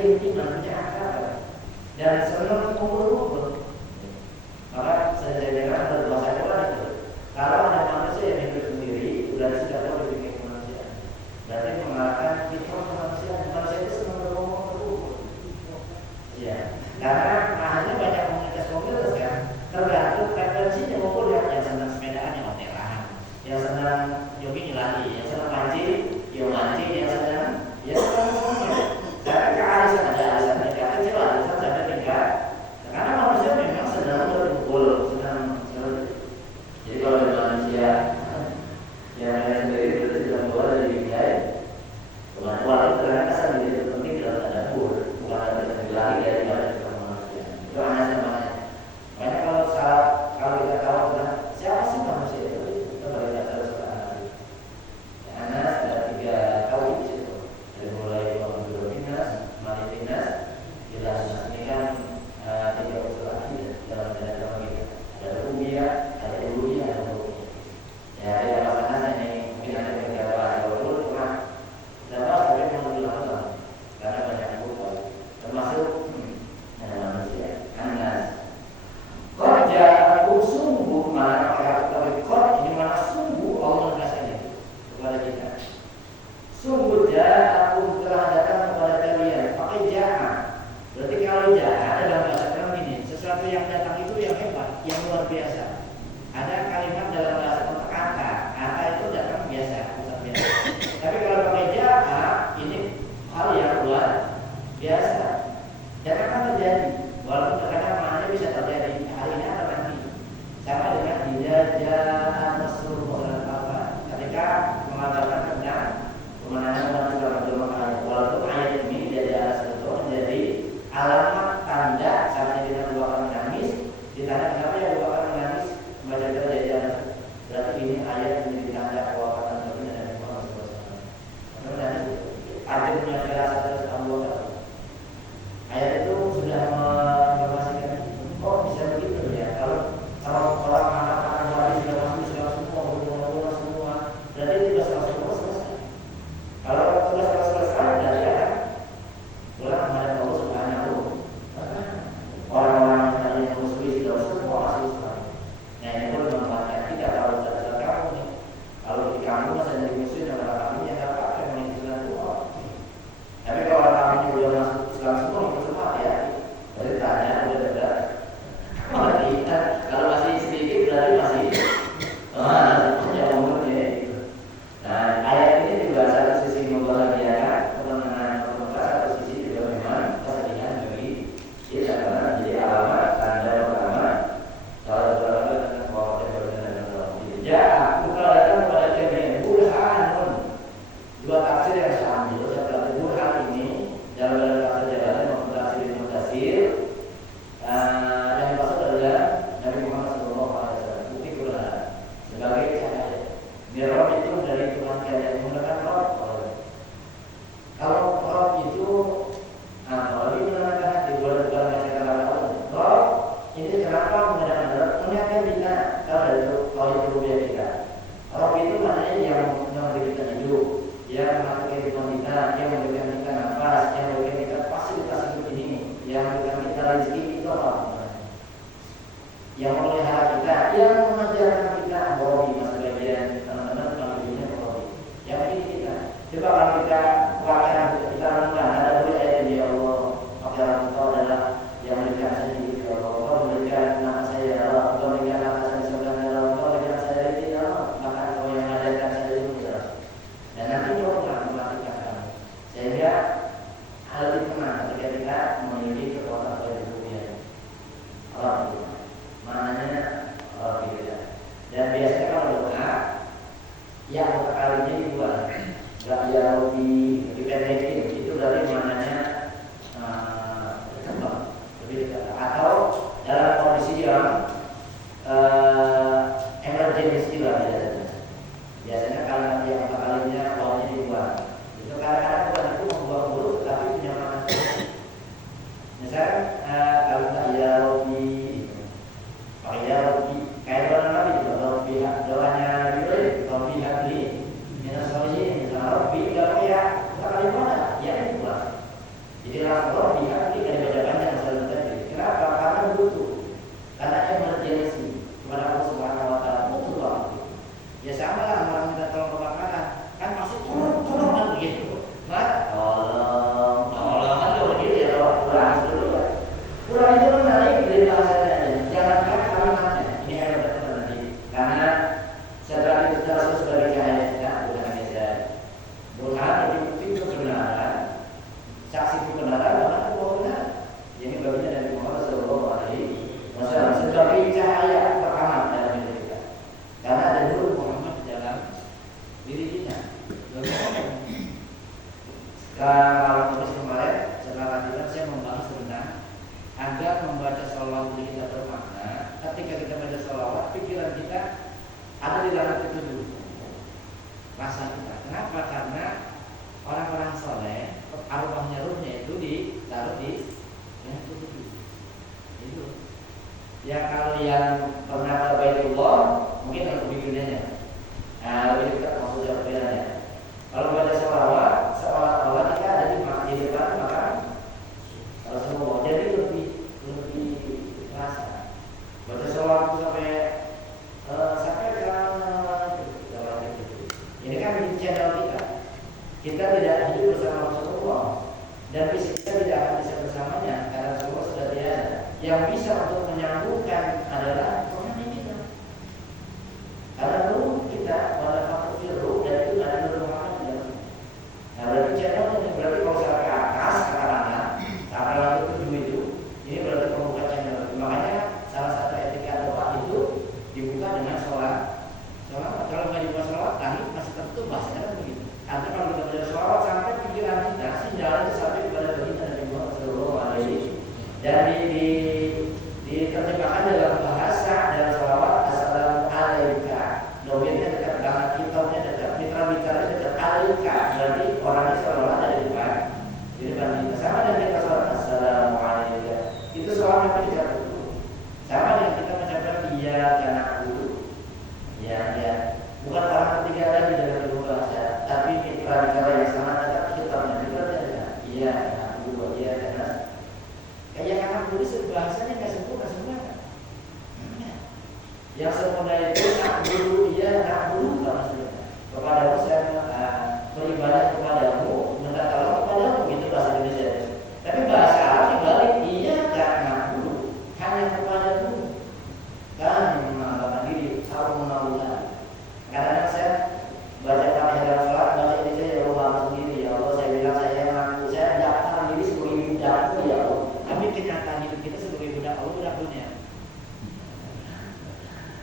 keintiman, punya akal, dan senang kumpul-kumpul. Maka saya dengar berbahasa Jawa itu, kalau ada manusia yang hidup sendiri, berarti sudah tahu diri manusia. Berarti mengalahkan fitrah manusia. Manusia itu senang berkumpul-kumpul. Ya, karena hanya banyak komunitas kan, tergantung frekuensinya ngumpul ya. Yang senang sepedaan yang ontelan, yang senang jogging lari, yang senang mancing, yang mancing, yang senang ya semuanya. Karena kearisan ada arisan tingkat kecil, arisan sampai tingkat. Karena manusia memang sedang berkumpul, sedang. Jadi kalau ada manusia yang sendiri itu tidak boleh dinilai. Walaupun terkadang asal itu penting dalam tanda kur, bukan ada yang lari dari manusia. Itu hanya namanya. Makanya kalau kita tahu tentang siapa sih manusia itu, kita boleh baca Al-Quran. Karena ada 3 tauhid di situ. Dari mulai Muhammadiyah, Malikinas, Ilahinas. Ini kan 3 usul akidah dalam agama kita. Ada rububiyah, ada uluhiyah, ada uluhiyah. Ya, ada pasangan ini mungkin ada beberapa dulu cuma dapat tapi mengulang karena banyak buku termasuk manusia. Anas. Kerja aku sungguh mana kata ini mana sungguh Allah menegaskannya kepada kita. Sungguh aku telah datang kepada kalian. Pakai jahat. Berarti kalau jahat dalam bahasa Arab ini sesuatu yang datang itu yang hebat, yang luar biasa. Ada kalimat dalam bahasa kata itu datang biasa, bukan biasa. Tapi kalau pakai jahat ini hal yang luar biasa. Dan akan terjadi. Walaupun terkadang maknanya bisa terjadi hari ini atau nanti. Sama dengan dijajah Rasulullah SAW ketika mengabarkan tentang kemenangan Nabi SAW. Walaupun ayat ini dijajah Rasulullah menjadi alamat tanda saat dia dua kali menangis. Ditanya kenapa ya dua kali menangis? Membaca dijajah. Berarti ini ayat menjadi tanda kewafatan Nabi Muhammad SAW. Kemudian artinya firasat terus Allah. Ayat itu sudah menginformasikan, bisa begitu ya. Kalau orang mengatakan wali sudah masuk semua, berarti tugas Rasulullah selesai. Kalau tugas Rasulullah selesai, berarti akan pulang menghadap Allah Subhanahu. Orang-orang yang tadi musuhi sudah semua masih Islam. Nah ini pun memanfaatkan kita kalau sudah kamu nih. Kalau di kamu masih ada musuh dan orang kamu yang nggak pakai menginginkan Tuhan. Tapi kalau orang kamu sudah masuk Islam semua, itu semua ya. Berarti tanya udah ada. Kalau masih sedikit berarti masih punya umurnya. Nah ayat ini juga satu sisi membahagiakan kemenangan Mekah, satu sisi juga memang kesedihan bagi kita karena menjadi alamat tanda pertama kalau berlaku dengan kuasa dan Allah. Ya, bukan datang kepada kalian burhanun. 2 tafsir yang saya ambil. Satu burhan ini dalam bahasa Jawa maupun tafsir yang dimaksud adalah Nabi Muhammad SAW. Bukti burhan sebagai cahaya. Mirror itu dari Tuhan kalian menggunakan roh. Kalau roh itu kalau ini menggunakan hati boleh bacakan roh ini kenapa menggunakan roh? Mengingatkan kita kalau itu rupiah kita. Roh itu maknanya yang memberi kita hidup, yang memberikan kehidupan kita, yang memberikan kita nafas, yang memberikan kita fasilitas hidup ini, yang memberikan kita rezeki itu roh. Yang memelihara kita, yang mengajarkan kita hobi, mas bagian teman-teman kalau dunia hobi. Yang ini kita. Coba kalau kita wakil kita rendah, ada boleh ayat ya Allah, wakil engkau adalah yang memberikan saya hidup ya Allah, engkau memberikan nama saya ya Allah, engkau memberikan nama saya sebagai ya Allah, engkau memberikan saya rezeki ya Allah, maka engkau yang mengajarkan saya hidup ya Allah. Dan nanti Allah akan mematikan kamu. Sehingga hal itu tenang ketika kita memiliki kekuatan dari dunia. Allah itu maknanya gitu. Dan biasanya kalau doa yang kalinya dibuat gak ya lebih dipendekin, itu dari maknanya berkembang lebih dekat. Atau dalam kondisi yang emergency lah biasanya kalimat yang kalinya awalnya dibuat itu kadang-kadang bukan itu membuang huruf tapi punya makna. Misalnya kalimat ya lebih kayak doa Nabi juga doanya Nabi Rabbi habli. Minasolihin, Rabbi, ya, kalimat ya itu lah. Jadi Rasulullah diakui dari baca panjang selalu tadi. Kenapa? Karena butuh. Karena emergency kepada Allah Subhanahu Wa Taala butuh waktu. Ya sama lah orang minta tolong kebakaran, kan pasti tolong kan begitu. Mas, tolong kan begitu ya, kurang dulu ya. Kurang itu menarik dari bahasanya. Jangan kan kalimatnya. Ini ada betul nanti. Karena setelah itu terus sebagai cahaya kita, bukan hanya saya. Burhan jadi bukti kebenaran, saksi kebenaran, bahkan kebenaran. Ini bagian dari Muhammad Sallallahu Alaihi Wasallam sebagai cahaya pertama dalam hidup kita. Karena ada nur Muhammad di dalam diri kita. Kalau tulis kemarin, setelah lanjutan saya membahas tentang agar membaca sholawat kita bermakna. Ketika kita baca sholawat, pikiran kita ada di dalam itu dulu. Rasa kita. Kenapa? Karena orang-orang soleh, arwahnya ruhnya itu ditaruh di yang itu. Itu. Ya kalau yang pernah ke Baitullah, mungkin harus bikinnya. Nah, lebih dekat maksudnya perbedaannya. Kalau baca sholawat, seolah-olah kita ada di depan maka kalau semua jadi lebih rasa. Baca sholawat itu sampai ini kan di channel kita. Kita tidak hidup bersama Rasulullah dan fisik kita tidak akan bisa bersamanya karena Rasulullah sudah tiada. Yang bisa untuk menyambungkan adalah rohani kita. Karena nur kita pada faktor firu dan itu ada nur Muhammad di dalam. Nah, berarti channel ini berarti kalau saya ke atas ke kanan, sampai lagi itu ini berarti pembuka channel. Makanya salah satu etika doa itu dibuka dengan sholat. Kalau nggak dibuka sholat, langit masih tertutup bahasanya kan begitu. Artinya kalau kita baca sholat sampai pikiran kita sinyalnya itu sampai kepada baginda Nabi Muhammad Sallallahu Alaihi dan diterjemahkan dalam bahasa dan sholawat assalamu alaika. Dominnya dekat banget, kitabnya dekat, mitra bicara dekat alaika. Berarti orangnya sholawat ada di depan kita. Sama dengan kita sholat assalamu alaika. Itu sholawat yang kita dulu. Sama dengan kita mengucapkan iya karena aku. Ya, bukan orang ketiga lagi dalam ilmu bahasa, tapi mitra bicara yang sangat dekat kitabnya dekat. Iya, aku buat iya karena kayak anak tulis bahasanya nggak sempurna semua. Yang sempurna itu nak dulu iya, nak dulu maksudnya. Kepadamu saya beribadah kepadamu, minta tolong kepadamu gitu bahasa Indonesia. Tapi bahasa Arab dibalik iya karena dulu hanya kepadamu. Kan mengatakan diri harus menaulah. Kadang-kadang saya baca Fatihah dalam sholat, baca ini saya ya Allah sendiri ya Allah. Saya bilang saya mengaku saya daftar diri sebagai budakku ya Allah. Tapi kenyataan hidup kita sebagai budak dunia.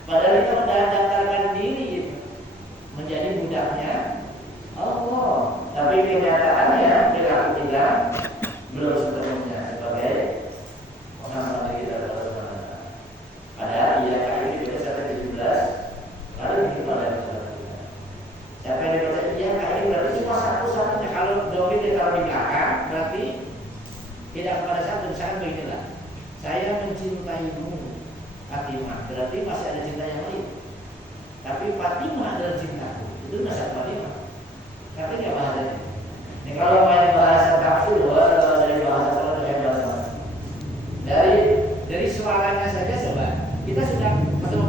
Padahal kita mendaftarkan diri menjadi budaknya Allah. Tapi kenyataannya perilaku kita belum sepenuhnya sebagai orang kita adalah sebenarnya. Padahal ia kali ini kita sampai 17 lalu begitu ada sampai dibaca ia kali ini berarti cuma satu-satunya. Kalau domin ditaruh di belakang berarti tidak kepada satu. Misalkan beginilah, saya mencintaimu Fatimah, berarti masih ada cinta yang lain. Tapi Fatimah adalah cintaku, itu nasihat Fatimah. Tapi nggak bahasanya. Ini kalau main bahasa tafsir, dari bahasa kalau dari bahasa dari suaranya saja coba. Kita sudah ketemu